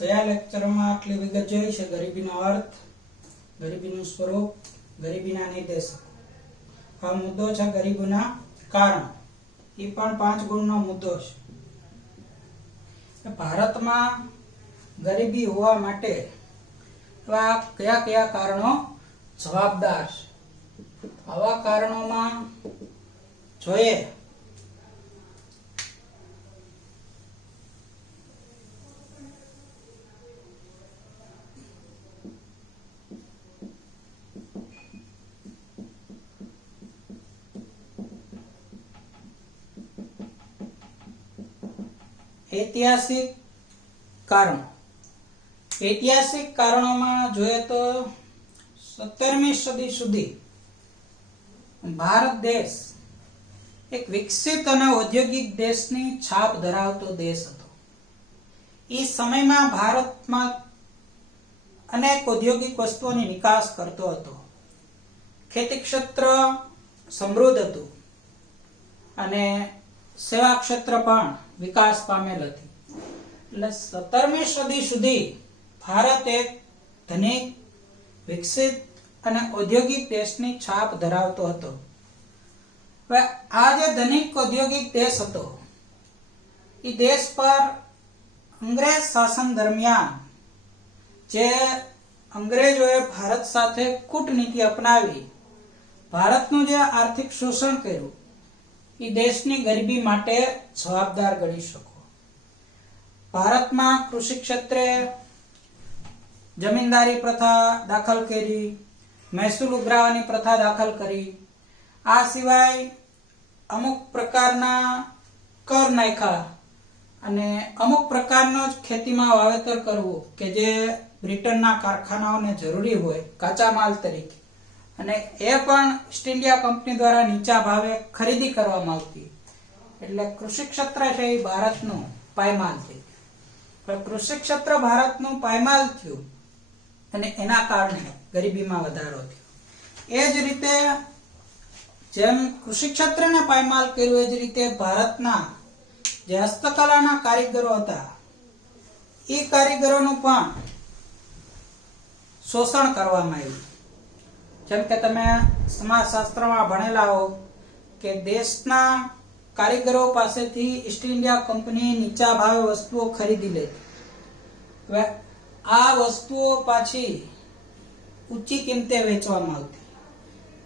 ગયા લેક્ચરમાં આટલી વિગત જોઈ છે ગરીબીનો અર્થ, ગરીબીનું સ્વરૂપ, ગરીબીના નિર્દેશકો. આ મુદ્દો છે ગરીબીના કારણ. એ પણ 5 ગુણનો મુદ્દો છે. ભારતમાં ગરીબી હોવા માટે એવા કયા કયા કારણો જવાબદાર છે? આવા કારણોમાં જોઈએ ઐતિહાસિક કારણો. ઐતિહાસિક કારણોમાં જોઈએ તો 17મી સદી સુધી ભારત દેશ એક વિકસિત અને ઔદ્યોગિક દેશની છાપ ધરાવતો દેશ હતો. એ સમયમાં ભારતમાં અનેક ઔદ્યોગિક વસ્તુઓની નિકાસ કરતો હતો. ખેતી ક્ષેત્ર સમૃદ્ધ હતું અને સેવા ક્ષેત્ર પણ વિકાસ પામેલ હતી. એટલે 17મી સદી સુધી ભારત એક ધનિક, વિકસિત અને ઔદ્યોગિક દેશની છાપ ધરાવતો હતો. હવે આ જે ધનિક ઔદ્યોગિક દેશ હતો એ દેશ પર અંગ્રેજ શાસન દરમિયાન જે અંગ્રેજોએ ભારત સાથે કૂટનીતિ અપનાવી ભારતનું જે આર્થિક શોષણ કર્યું એ દેશની ગરીબી માટે જવાબદાર ગણી શકો. ભારતમાં કૃષિ ક્ષેત્રે જમીનદારી પ્રથા દાખલ કરી, મહેસૂલ ઉઘરાવાની પ્રથા દાખલ કરી. આ સિવાય અમુક પ્રકારના કર નાખ્યા અને અમુક પ્રકારનો જ ખેતીમાં વાવેતર કરવું કે જે બ્રિટનના કારખાનાઓને જરૂરી હોય કાચા માલ તરીકે, અને એ પણ ઈસ્ટ ઇન્ડિયા કંપની દ્વારા નીચા ભાવે ખરીદી કરવામાં આવતી. એટલે કૃષિ ક્ષેત્ર છે એ ભારતનું પાયમાલ થઈ ગયું. કૃષિ ક્ષેત્ર ભારતનું પાયમાલ થયું અને એના કારણે ગરીબીમાં વધારો થયો. એ જ રીતે જેમ કૃષિ ક્ષેત્રને પાયમાલ કર્યું એ જ રીતે ભારતના જે હસ્તકલાના કારીગરો હતા એ કારીગરોનું પણ શોષણ કરવામાં આવ્યું. જેમ કે તમે સમાજશાસ્ત્રમાં ભણેલા હો કે દેશના કારીગરો પાસેથી ઈસ્ટ ઇન્ડિયા કંપની નીચા ભાવે વસ્તુઓ ખરીદી લેતી. હવે આ વસ્તુઓ પાછી ઊંચી કિંમતે વેચવામાં આવતી.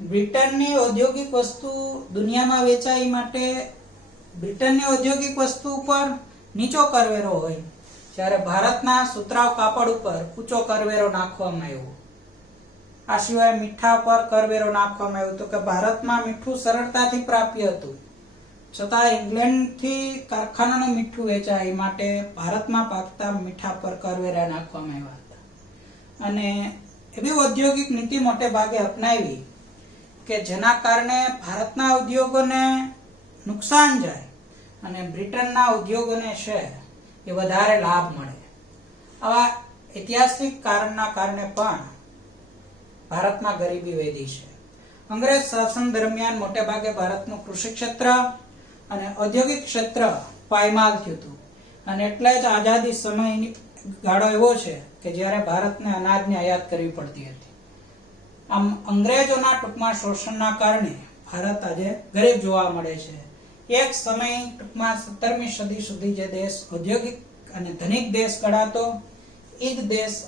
બ્રિટનની ઔદ્યોગિક વસ્તુ દુનિયામાં વેચાય માટે બ્રિટનની ઔદ્યોગિક વસ્તુ ઉપર નીચો કરવેરો હોય, જ્યારે ભારતના સુતરાઉ કાપડ ઉપર ઊંચો કરવેરો નાખવામાં આવ્યો. આ સિવાય મીઠા પર કરવેરો નાખવામાં આવ્યો તો કે ભારતમાં મીઠું સરળતાથી પ્રાપ્ય હતું, છતાં ઇંગ્લેન્ડથી કારખાનાનું મીઠું વેચાય માટે ભારતમાં પાકતા મીઠા પર કરવેરા નાખવામાં આવ્યા હતા. અને એવી ઔદ્યોગિક નીતિ મોટે ભાગે અપનાવી કે જેના કારણે ભારતના ઉદ્યોગોને નુકસાન જાય અને બ્રિટનના ઉદ્યોગોને છે એ વધારે લાભ મળે. આવા ઐતિહાસિક કારણના કારણે પણ ભારતમાં ગરીબી વધી છે. અંગ્રેજ શાસન દરમિયાન મોટે ભાગે ભારતનું કૃષિ ક્ષેત્ર અને ઔદ્યોગિક ક્ષેત્ર પાયમાલ થયું હતું. અને એટલે જ આઝાદી સમયની ગાળો એવો છે કે જ્યારે ભારતને અનાજની આયાત કરવી પડતી હતી. આમ અંગ્રેજોના ટૂંકમાં શોષણના કારણે ભારત આજે ગરીબ જોવા મળે છે. એક સમય ટૂંકમાં 17મી સદી સુધી જે દેશ ઔદ્યોગિક અને ધનિક દેશ ગણાતો એ જ દેશ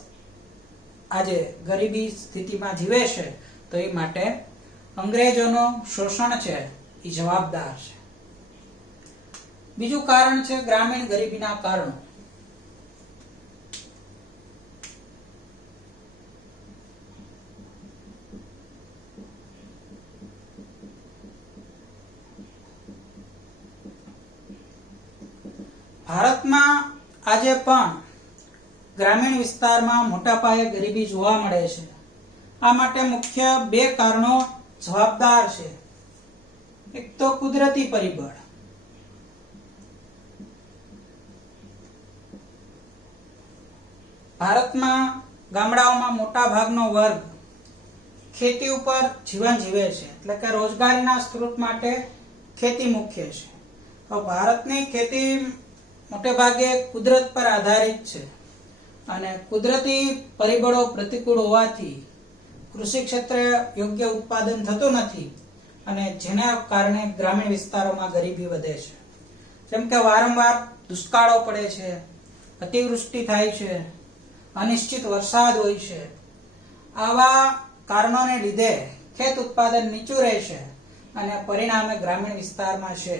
આજે ગરીબી સ્થિતિમાં જીવે છે. તો એ માટે અંગ્રેજોનું શોષણ છે એ જવાબદાર છે. બીજું કારણ છે ગ્રામીણ ગરીબીના કારણો. ભારતમાં આજે પણ ગ્રામીણ વિસ્તારમાં મોટા પાયે ગરીબી જોવા મળે છે. આ માટે મુખ્ય 2 કારણો જવાબદાર છે. એક તો કુદરતી પરિબળ. ભારતમાં ગામડાઓમાં મોટા ભાગનો વર્ગ ખેતી ઉપર જીવન જીવે છે, એટલે કે રોજગારીના સ્ત્રોત માટે ખેતી મુખ્ય છે. તો ભારતની ખેતી મોટે ભાગે કુદરત પર આધારિત છે. અને કુદરતી પરિબળો પ્રતિકૂળ હોવાથી કૃષિ ક્ષેત્રે યોગ્ય ઉત્પાદન થતું નથી અને જેના કારણે ગ્રામીણ વિસ્તારોમાં ગરીબી વધે છે. જેમ કે વારંવાર દુષ્કાળો પડે છે, અતિવૃષ્ટિ થાય છે, અનિશ્ચિત વરસાદ હોય છે. આવા કારણોને લીધે ખેત ઉત્પાદન નીચું રહેશે અને પરિણામે ગ્રામીણ વિસ્તારમાં છે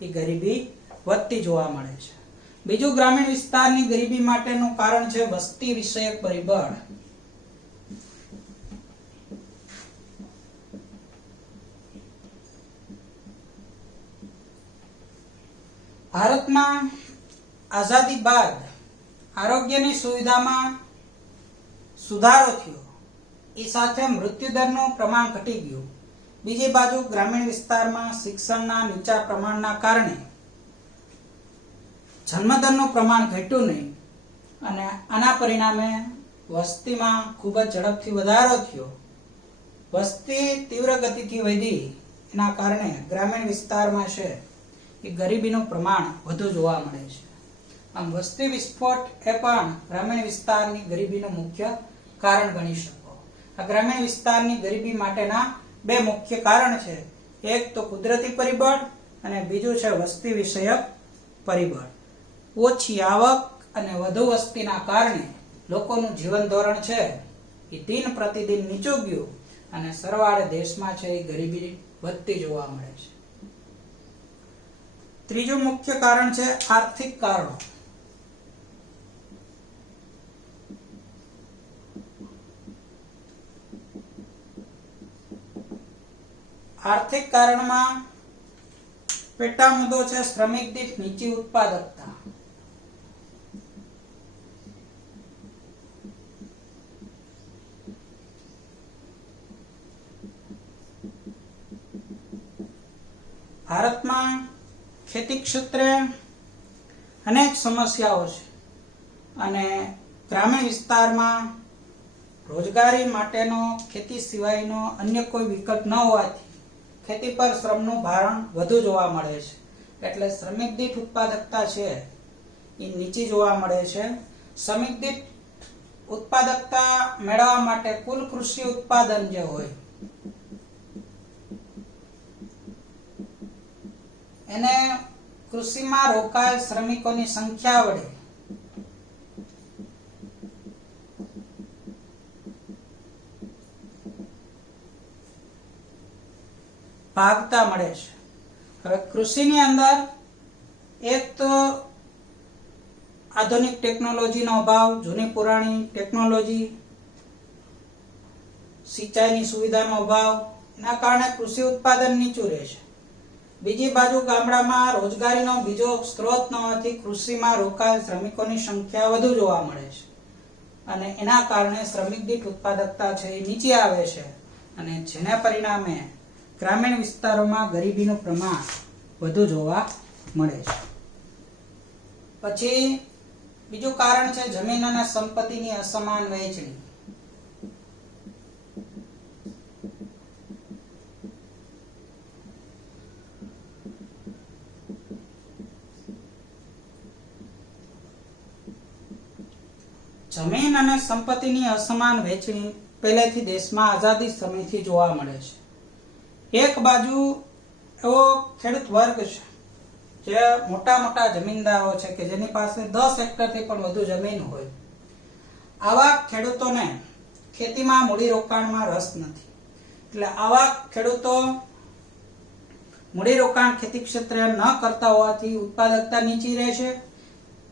એ ગરીબી વધતી જોવા મળે છે. બીજું ગ્રામીણ વિસ્તારની ગરીબી માટેનું કારણ છે વસ્તી વિષયક પરિબળ. ભારતમાં આઝાદી બાદ આરોગ્યની સુવિધામાં સુધારો થયો, એ સાથે મૃત્યુદરનું પ્રમાણ ઘટી ગયું. બીજી બાજુ ગ્રામીણ વિસ્તારમાં શિક્ષણના નીચા પ્રમાણના કારણે જન્મદરનું પ્રમાણ ઘટ્યું નહીં અને આના પરિણામે વસ્તીમાં ખૂબ જ ઝડપથી વધારો થયો. વસ્તી તીવ્ર ગતિથી વધી એના કારણે ગ્રામીણ વિસ્તારમાં છે એ ગરીબીનું પ્રમાણ વધુ જોવા મળે છે. આમ વસ્તી વિસ્ફોટ એ પણ ગ્રામીણ વિસ્તારની ગરીબીનું મુખ્ય કારણ ગણી શકો. આ ગ્રામીણ વિસ્તારની ગરીબી માટેના બે મુખ્ય કારણ છે. એક તો કુદરતી પરિબળ અને બીજું છે વસ્તી વિષયક પરિબળ. ઓછી આવક અને વધુ વસ્તીના કારણે લોકોનું જીવન ધોરણ છે એ દિન પ્રતિદિન નીચું ગયું અને સરવાળે દેશમાં છે એ ગરીબી વધતી જોવા મળે છે. ત્રીજું મુખ્ય કારણ છે આર્થિક કારણો. આર્થિક કારણમાં પેટા મુદ્દો છે શ્રમિક દીઠ નીચી ઉત્પાદકતા. ભારતમાં ખેતી ક્ષેત્રે અનેક સમસ્યાઓ છે અને ગ્રામીણ વિસ્તારમાં રોજગારી માટેનો ખેતી સિવાયનો અન્ય કોઈ વિકલ્પ ન હોવાથી ખેતી પર શ્રમનું ભારણ વધુ જોવા મળે છે. એટલે શ્રમિક દીઠ ઉત્પાદકતા છે એ નીચી જોવા મળે છે. શ્રમિક દીઠ ઉત્પાદકતા મેળવવા માટે કુલ કૃષિ ઉત્પાદન જે હોય એને કૃષિમાં રોકાયેલ શ્રમિકોની સંખ્યા વડે ભાગતા મળે છે. હવે કૃષિની અંદર એક તો આધુનિક ટેકનોલોજીનો અભાવ, જૂની પુરાણી ટેકનોલોજી, સિંચાઈની સુવિધાનો અભાવ, એના કારણે કૃષિ ઉત્પાદન નીચું રહે છે. બીજી બાજુ ગામડામાં રોજગારીનો બીજો સ્ત્રોત ન હોવાથી કૃષિમાં રોકાયેલ શ્રમિકોની સંખ્યા વધુ જોવા મળે છે અને એના કારણે શ્રમિક દીઠ ઉત્પાદકતા છે એ નીચે આવે છે અને જેના પરિણામે ગ્રામીણ વિસ્તારોમાં ગરીબીનું પ્રમાણ વધુ જોવા મળે છે. પછી બીજું કારણ છે જમીન અને સંપત્તિની અસમાન વહેંચણી. જમીન અને સંપત્તિની અસમાન વહેંચણી પહેલેથી દેશમાં આઝાદી સમયથી જોવા મળે છે. એક બાજુ એવો ખેડૂત વર્ગ છે જે મોટા મોટા જમીનદારો છે કે જેની પાસે 10 હેક્ટરથી પણ વધુ જમીન હોય. આવા ખેડૂતોને ખેતીમાં મૂડીરોકાણમાં રસ નથી. એટલે આવા ખેડૂતો મૂડીરોકાણ ખેતી ક્ષેત્રે ન કરતા હોવાથી ઉત્પાદકતા નીચી રહે છે.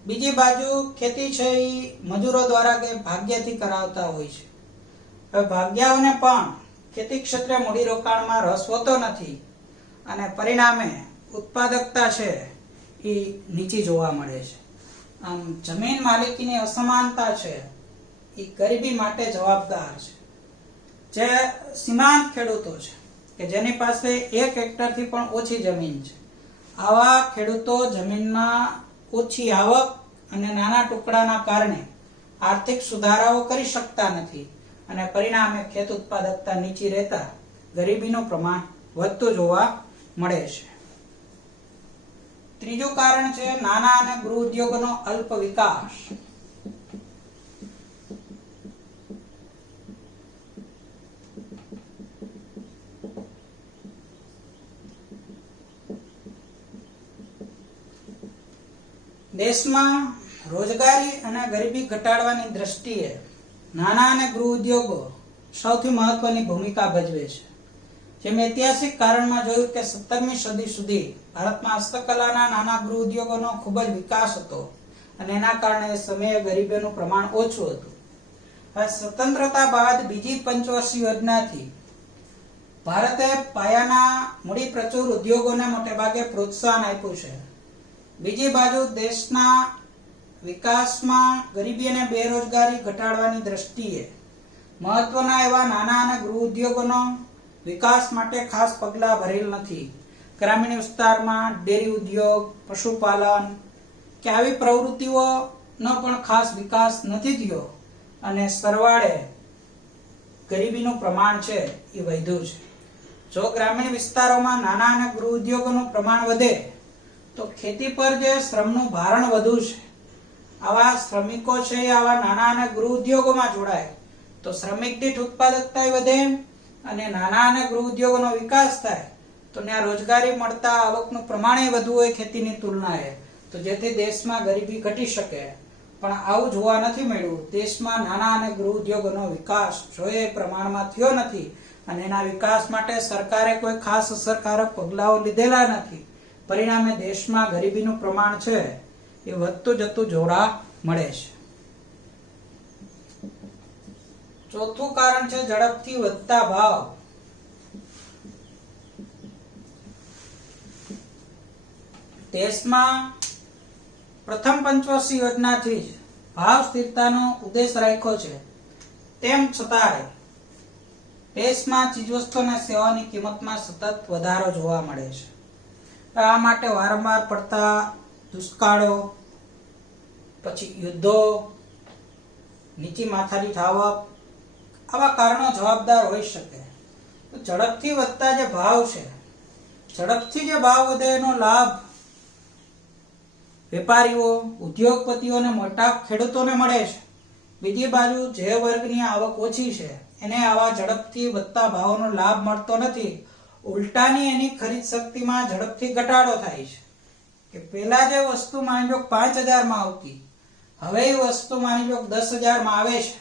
બીજી બાજુ ખેતી છે એ મજૂરો દ્વારા કે ભાગ્યથી કરાવતા હોય છે. હવે ભાગ્યાઓને પણ ખેતી ક્ષેત્રે મૂડીરોકાણમાં રસ હોતો નથી અને પરિણામે ઉત્પાદકતા છે એ નીચી જોવા મળે છે. આમ જમીન માલિકીની અસમાનતા છે એ ગરીબી માટે જવાબદાર છે. જે સીમાંત ખેડૂતો છે કે જેની પાસે 1 હેક્ટરથી પણ ઓછી જમીન છે, આવા ખેડૂતો જમીનમાં ઓછી આવક અને નાના ટુકડાના કારણે આર્થિક સુધારાઓ કરી શકતા નથી અને પરિણામે ખેત ઉત્પાદકતા નીચી રહેતા ગરીબીનું પ્રમાણ વધતું જોવા મળે છે. ત્રીજું કારણ છે નાના અને ગૃહ ઉદ્યોગોનો અલ્પ વિકાસ. દેશમાં રોજગારી અને ગરીબી ઘટાડવાની દ્રષ્ટિએ નાના અને ગૃહ ઉદ્યોગો સૌથી મહત્વની ભૂમિકા ભજવે છે. જેમ ઐતિહાસિક કારણમાં જોયું કે 17મી સદી સુધી ભારતમાં હસ્તકલાના નાના ગૃહ ઉદ્યોગોનો ખૂબ જ વિકાસ હતો અને એના કારણે એ સમયે ગરીબીનું પ્રમાણ ઓછું હતું. હવે સ્વતંત્રતા બાદ બીજી પંચવર્ષીય યોજનાથી ભારતે પાયાના મૂડી પ્રચુર ઉદ્યોગોને મોટે ભાગે પ્રોત્સાહન આપ્યું છે. બીજી બાજુ દેશના વિકાસમાં ગરીબી અને બેરોજગારી ઘટાડવાની દ્રષ્ટિએ મહત્વના એવા નાના અને ગૃહ ઉદ્યોગોનો વિકાસ માટે ખાસ પગલાં ભરેલ નથી. ગ્રામીણ વિસ્તારમાં ડેરી ઉદ્યોગ, પશુપાલન કે આવી પ્રવૃત્તિઓનો પણ ખાસ વિકાસ નથી થયો અને સરવાળે ગરીબીનું પ્રમાણ છે એ વધ્યું છે. જો ગ્રામીણ વિસ્તારોમાં નાના અને ગૃહ ઉદ્યોગોનું પ્રમાણ વધે તો ખેતી પર જે શ્રમનું ભારણ વધુ છે, આવા શ્રમિકો છે આવા નાના અને ગૃહ ઉદ્યોગોમાં જોડાય તો શ્રમિક દીઠ ઉત્પાદકતા વધે અને નાના અને ગૃહ ઉદ્યોગોનો વિકાસ થાય તો ત્યાં રોજગારી મળતા આવકનું પ્રમાણ વધુ હોય ખેતીની તુલનાએ, તો જેથી દેશમાં ગરીબી ઘટી શકે. પણ આવું જોવા નથી મળ્યું. દેશમાં નાના અને ગૃહ ઉદ્યોગોનો વિકાસ જોઈએ પ્રમાણમાં થયો નથી અને એના વિકાસ માટે સરકારે કોઈ ખાસ અસરકારક પગલાઓ લીધેલા નથી. પરિણામે દેશમાં ગરીબીનું પ્રમાણ છે એ વધતું જતું જોવા મળે છે. ચોથું કારણ છે ઝડપથી વધતા ભાવ. દેશમાં પ્રથમ પંચવર્ષીય યોજનાથી જ ભાવ સ્થિરતાનો ઉદ્દેશ રાખ્યો છે. તેમ છતાંય દેશમાં ચીજવસ્તુ અને સેવાની કિંમતમાં સતત વધારો જોવા મળે છે. આ માટે વારંવાર પડતા દુષ્કાળો, પછી યુદ્ધો, નીચી માથાદીઠ આવક, આવા કારણો જવાબદાર હોઈ શકે. તો ઝડપથી વધતા જે ભાવ છે, ઝડપથી જે ભાવ વધે એનો લાભ વેપારીઓ, ઉદ્યોગપતિઓ અને મોટા ખેડૂતોને મળે છે. બીજી બાજુ જે વર્ગની આવક ઓછી છે એને આવા ઝડપથી વધતા ભાવોનો લાભ મળતો નથી. ઉલટાની એની ખરીદ શક્તિમાં ઝડપથી ઘટાડો થાય છે. કે પહેલા જે વસ્તુ માની લો 5,000 માં આવતી, હવે એ વસ્તુ માની લો 10,000 માં આવે છે,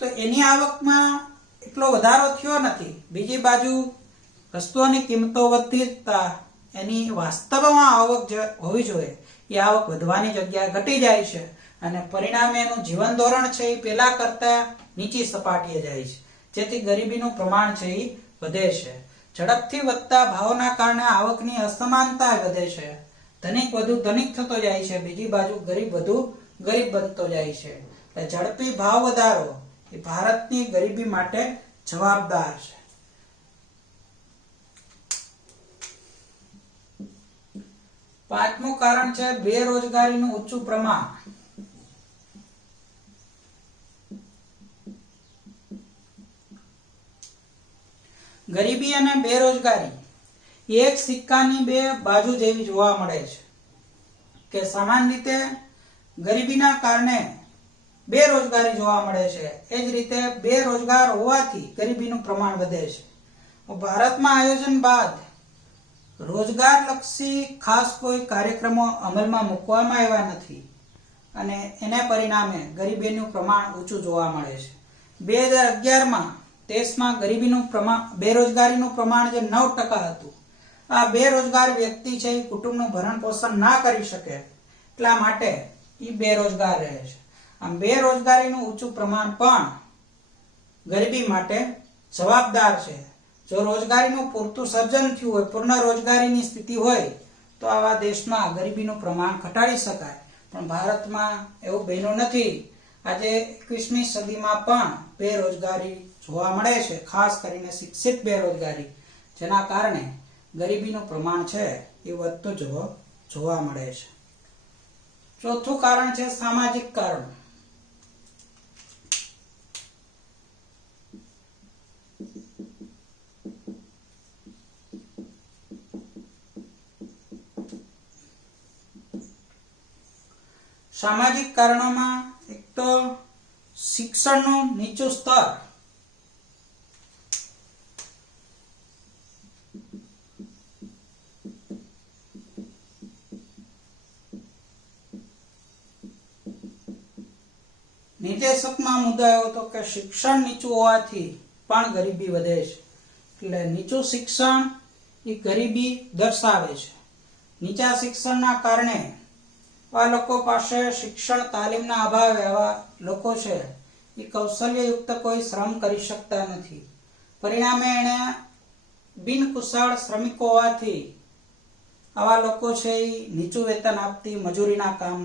તો એની આવકમાં એટલો વધારો થયો નથી. બીજી બાજુ વસ્તુઓની કિંમતો વધતા એની વાસ્તવમાં આવક જે હોવી જોઈએ એ આવક વધવાની જગ્યાએ ઘટી જાય છે અને પરિણામે એનું જીવન ધોરણ છે એ પહેલા કરતા નીચી સપાટીએ જાય છે, જેથી ગરીબીનું પ્રમાણ છે એ વધે છે. ઝડપથી વધતા ભાવના કારણે આવકની અસમાનતા વધે છે. ધનિક વધુ ધનિક થતો જાય છે, બીજી બાજુ ગરીબ વધુ ગરીબ બનતો જાય છે. એટલે ઝડપી ભાવ વધારો એ ભારતની ગરીબી માટે જવાબદાર છે. પાંચમું કારણ છે બેરોજગારીનું ઊંચું પ્રમાણ. ગરીબી અને બેરોજગારી એક સિક્કાની બે બાજુ જેવી જોવા મળે છે. કે સામાન્ય રીતે ગરીબીના કારણે બેરોજગારી જોવા મળે છે, એ જ રીતે બેરોજગાર હોવાથી ગરીબીનું પ્રમાણ વધે છે. ભારતમાં આયોજન બાદ રોજગારલક્ષી ખાસ કોઈ કાર્યક્રમો અમલમાં મૂકવામાં આવ્યા નથી અને એને પરિણામે ગરીબીનું પ્રમાણ ઊંચું જોવા મળે છે. 2011માં દેશમાં ગરીબીનું પ્રમાણ, બેરોજગારીનું પ્રમાણ જે 9% હતું, આ બેરોજગાર વ્યક્તિ છે એ કુટુંબનું ભરણ પોષણ ના કરી શકે એટલા માટે એ બેરોજગાર રહે છે. આમ બેરોજગારીનું ઊંચું પ્રમાણ પણ ગરીબી માટે જવાબદાર છે. જો રોજગારીનું પૂરતું સર્જન થયું હોય, પૂર્ણ રોજગારીની સ્થિતિ હોય તો આવા દેશમાં ગરીબીનું પ્રમાણ ઘટાડી શકાય. પણ ભારતમાં એવું બન્યું નથી. આજે 21મી સદીમાં પણ બેરોજગારી જોવા મળે છે, ખાસ કરીને શિક્ષિત બેરોજગારી, જેના કારણે ગરીબીનું પ્રમાણ છે એ વધતું જોવા મળે છે. ચોથું કારણ છે સામાજિક કારણ. સામાજિક કારણોમાં એક તો શિક્ષણનું નીચું સ્તર, નિર્દેશકમાં મુદ્દો આવ્યો હતો કે શિક્ષણ નીચું હોવાથી પણ ગરીબી વધે છે. એટલે નીચું શિક્ષણ એ ગરીબી દર્શાવે છે. નીચા શિક્ષણના કારણે આ લોકો પાસે શિક્ષણ તાલીમના અભાવે આવા લોકો છે એ કૌશલ્યયુક્ત કોઈ શ્રમ કરી શકતા નથી. પરિણામે એને બિનકુશળ શ્રમિકો હોવાથી આવા લોકો છે એ નીચું વેતન આપતી મજૂરીના કામ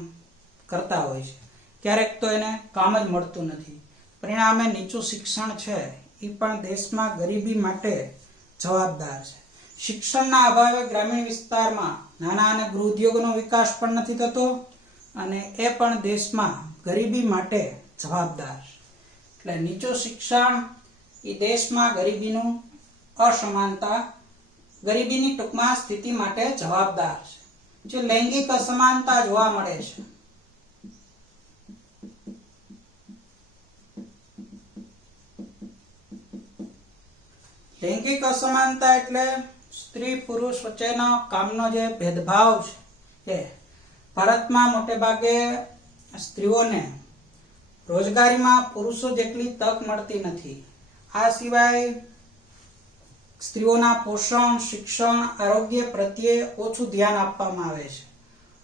કરતા હોય છે. ક્યારેક તો એને કામ જ મળતું નથી. પરિણામે નીચું શિક્ષણ છે એ પણ દેશમાં ગરીબી માટે જવાબદાર છે. શિક્ષણના અભાવે ગ્રામીણ વિસ્તારમાં નાના અને ગૃહ ઉદ્યોગોનો વિકાસ પણ નથી થતો અને એ પણ દેશમાં ગરીબી માટે જવાબદાર છે. એટલે નીચું શિક્ષણ એ દેશમાં ગરીબીનું અસમાનતા ગરીબીની ટૂંકમાં સ્થિતિ માટે જવાબદાર છે. જે લૈંગિક અસમાનતા જોવા મળે છે, લૈંગિક અસમાનતા એટલે સ્ત્રી પુરુષ વચ્ચેનો કામનો જે ભેદભાવ છે. એ ભારતમાં મોટે ભાગે સ્ત્રીઓને રોજગારીમાં પુરુષો જેટલી તક મળતી નથી. આ સિવાય સ્ત્રીઓના પોષણ, શિક્ષણ, આરોગ્ય પ્રત્યે ઓછું ધ્યાન આપવામાં આવે છે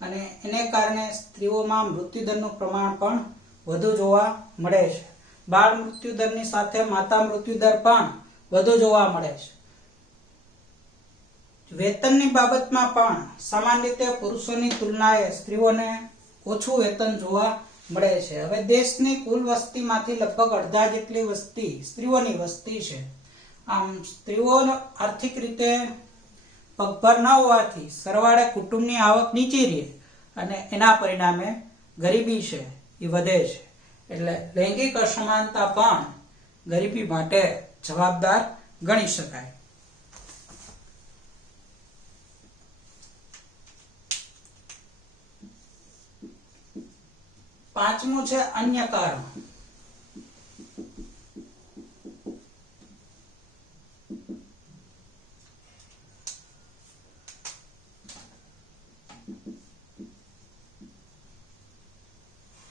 અને એને કારણે સ્ત્રીઓમાં મૃત્યુદરનું પ્રમાણ પણ વધુ જોવા મળે છે. બાળ મૃત્યુદરની સાથે માતા મૃત્યુદર પણ વધુ જોવા મળે છે. વેતનની બાબતમાં પણ સામાન્ય રીતે પુરુષોની તુલનાએ સ્ત્રીઓને ઓછું વેતન જોવા મળે છે. હવે દેશની કુલ વસ્તીમાંથી લગભગ અડધા જેટલી વસ્તી સ્ત્રીઓની વસ્તી છે. આમ સ્ત્રીઓ આર્થિક રીતે પગભર ન હોવાથી સરવાળે કુટુંબની આવક નીચી રહે અને એના પરિણામે ગરીબી છે એ વધે છે. એટલે લૈંગિક અસમાનતા પણ ગરીબી માટે જવાબદાર ગણી શકાય. પાંચમું છે અન્ય કારણ.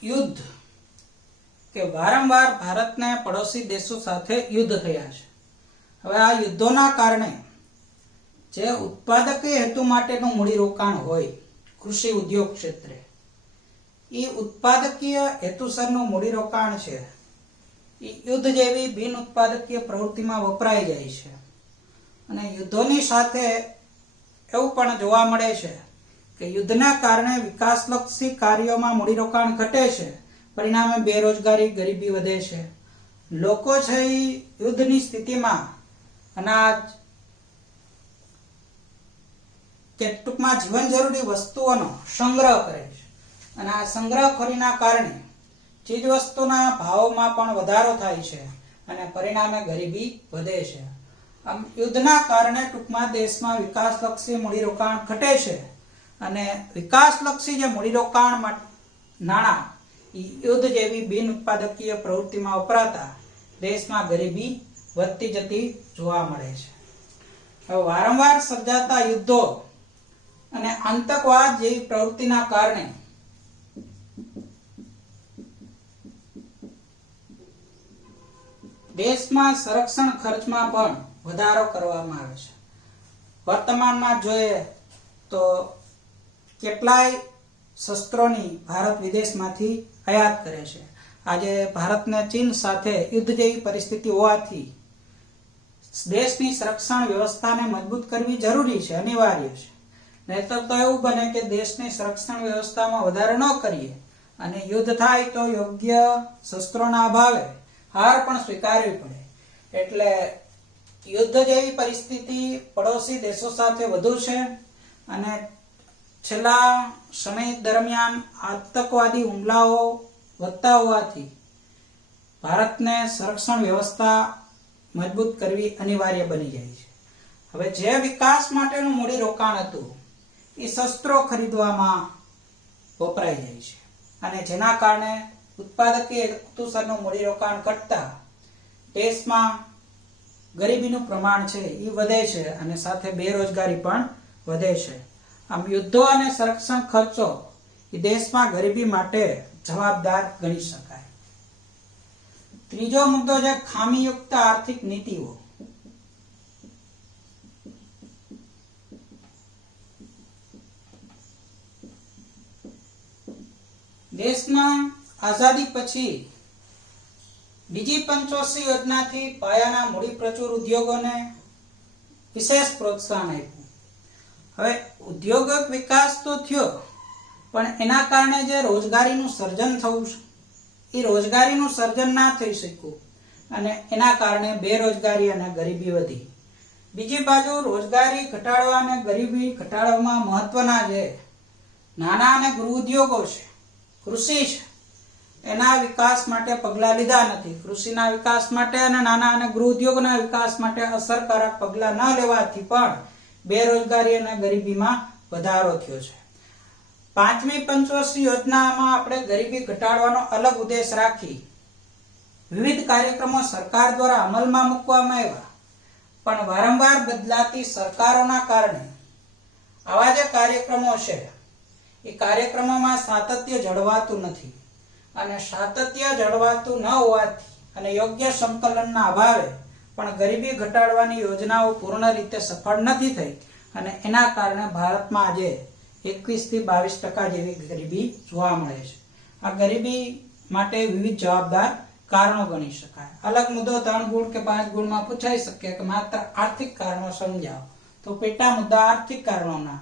યુદ્ધ કે વારંવાર ભારતને પડોશી દેશો સાથે યુદ્ધ થયા છે. હવે આ યુદ્ધોના કારણે જે ઉત્પાદકીય હેતુ માટેનું મૂડીરોકાણ હોય કૃષિ ઉદ્યોગ ક્ષેત્રે, એ ઉત્પાદકીય હેતુસરનું મૂડીરોકાણ છે એ યુદ્ધ જેવી બિન ઉત્પાદકીય પ્રવૃત્તિમાં વપરાઈ જાય છે. અને યુદ્ધોની સાથે એવું પણ જોવા મળે છે કે યુદ્ધના કારણે વિકાસલક્ષી કાર્યોમાં મૂડીરોકાણ ઘટે છે. પરિણામે બેરોજગારી, ગરીબી વધે છે. લોકો છે એ યુદ્ધની સ્થિતિમાં અનાજ કે ટૂંકમાં જીવન જરૂરી વસ્તુઓનો સંગ્રહ કરે છે અને આ સંગ્રહખોરીના કારણે ચીજ વસ્તુના ભાવોમાં પણ વધારો થાય છે અને પરિણામે ગરીબી વધે છે. આમ યુદ્ધના કારણે ટૂંકમાં દેશમાં વિકાસલક્ષી મૂડીરોકાણ ઘટે છે અને વિકાસલક્ષી જે મૂડીરોકાણ નાણાં યુદ્ધ જેવી બિન ઉત્પાદકીય પ્રવૃત્તિમાં વપરાતા દેશમાં ગરીબી વધતી જતી જોવા મળે છે. હવે વારંવાર સર્જાતા યુદ્ધો અને આતંકવાદ જેવી પ્રવૃત્તિના કારણે દેશમાં સંરક્ષણ ખર્ચમાં પણ વધારો કરવામાં આવે છે. વર્તમાનમાં જોઈએ તો કેટલાય શસ્ત્રોની ભારત વિદેશમાંથી આયાત કરે છે. આજે ભારતને ચીન સાથે યુદ્ધ જેવી પરિસ્થિતિ હોવાથી દેશની સંરક્ષણ વ્યવસ્થાને મજબૂત કરવી જરૂરી છે, અનિવાર્ય છે. નહીતર તો એવું બને કે દેશની સંરક્ષણ વ્યવસ્થામાં વધારો ન કરીએ અને યુદ્ધ થાય તો યોગ્ય શસ્ત્રોના અભાવે હાર પણ સ્વીકારવી પડે. એટલે યુદ્ધ જેવી પરિસ્થિતિ પડોશી દેશો સાથે વધુ છે અને છેલ્લા સમય દરમિયાન આતંકવાદી હુમલાઓ વધતા હોવાથી ભારતને સંરક્ષણ વ્યવસ્થા મજબૂત કરવી અનિવાર્ય બની જાય છે. હવે જે વિકાસ માટેનું મૂડીરોકાણ હતું એ શસ્ત્રો ખરીદવામાં વપરાઈ જાય છે અને જેના કારણે ઉત્પાદકીય હેતુસરનું મૂડીરોકાણ ઘટતા દેશમાં ગરીબીનું પ્રમાણ છે એ વધે છે અને સાથે બેરોજગારી પણ વધે છે. આમ યુદ્ધો અને સંરક્ષણ ખર્ચો એ દેશમાં ગરીબી માટે જવાબદાર ગણી શકાય. ત્રીજો મુદ્દો છે ખામીયુક્ત આર્થિક નીતિઓ. દેશમાં આઝાદી પછી બીજી પંચવર્ષીય યોજનાથી પાયાના મૂડી પ્રચુર ઉદ્યોગોને વિશેષ પ્રોત્સાહન આપ્યું. હવે ઉદ્યોગિક વિકાસ તો થયો, પણ એના કારણે જે રોજગારીનું સર્જન થવું એ રોજગારીનું સર્જન ના થઈ શક્યું અને એના કારણે બેરોજગારી અને ગરીબી વધી. બીજી બાજુ રોજગારી ઘટાડવા અને ગરીબી ઘટાડવામાં મહત્વના જે નાના અને ગૃહ ઉદ્યોગો છે, કૃષિ છે, એના વિકાસ માટે પગલાં લીધા નથી. કૃષિના વિકાસ માટે અને નાના અને ગૃહ ઉદ્યોગના વિકાસ માટે અસરકારક પગલાં ન લેવાથી પણ બેરોજગારી અને ગરીબીમાં વધારો થયો છે. પાંચમી પંચવર્ષીય યોજનામાં આપણે ગરીબી ઘટાડવાનો અલગ ઉદ્દેશ રાખી વિવિધ કાર્યક્રમો સરકાર દ્વારા અમલમાં મૂકવામાં આવ્યા, પણ વારંવાર બદલાતી સરકારોના કારણે આવા જે કાર્યક્રમો છે એ કાર્યક્રમોમાં સાતત્ય જળવાતું નથી અને સાતત્ય જળવાતું ન હોવાથી અને યોગ્ય સંકલનના અભાવે પણ ગરીબી ઘટાડવાની યોજનાઓ પૂર્ણ રીતે સફળ નથી થઈ અને એના કારણે ભારતમાં આજે 21 થી 22% જેવી ગરીબી જોવા મળે છે. આ ગરીબી માટે વિવિધ જવાબદાર કારણો ગણી શકાય. અલગ મુદ્દો 3 ગુણ કે 5 ગુણમાં પૂછાઈ શકે કે માત્ર આર્થિક કારણો સમજાવો, તો પેટા મુદ્દા આર્થિક કારણોના